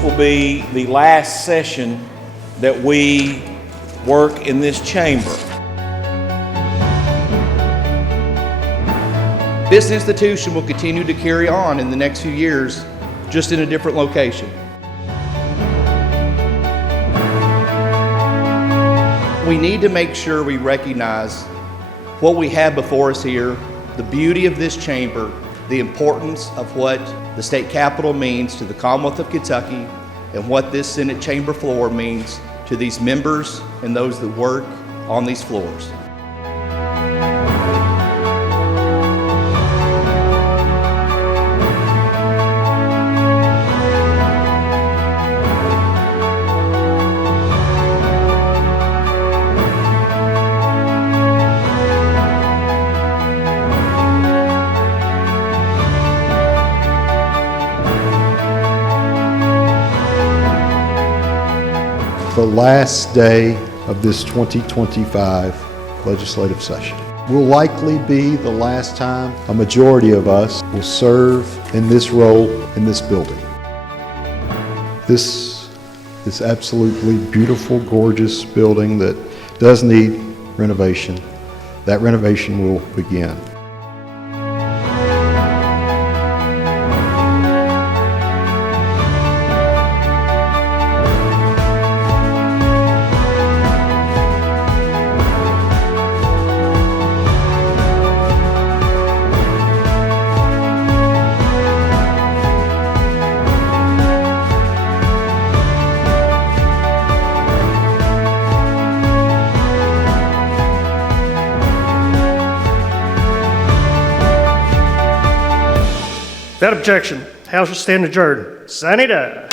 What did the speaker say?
this will be the last session that we work in this chamber. This institution will continue to carry on in the next few years, just in a different location. We need to make sure we recognize what we have before us here, the beauty of this chamber, the importance of what the state capitol means to the Commonwealth of Kentucky, and what this Senate chamber floor means to these members and those that work on these floors. The last day of this 2025 legislative session will likely be the last time a majority of us will serve in this role in this building. This absolutely beautiful, gorgeous building that does need renovation, that renovation will begin. Without objection, House will stand adjourned. Sine die.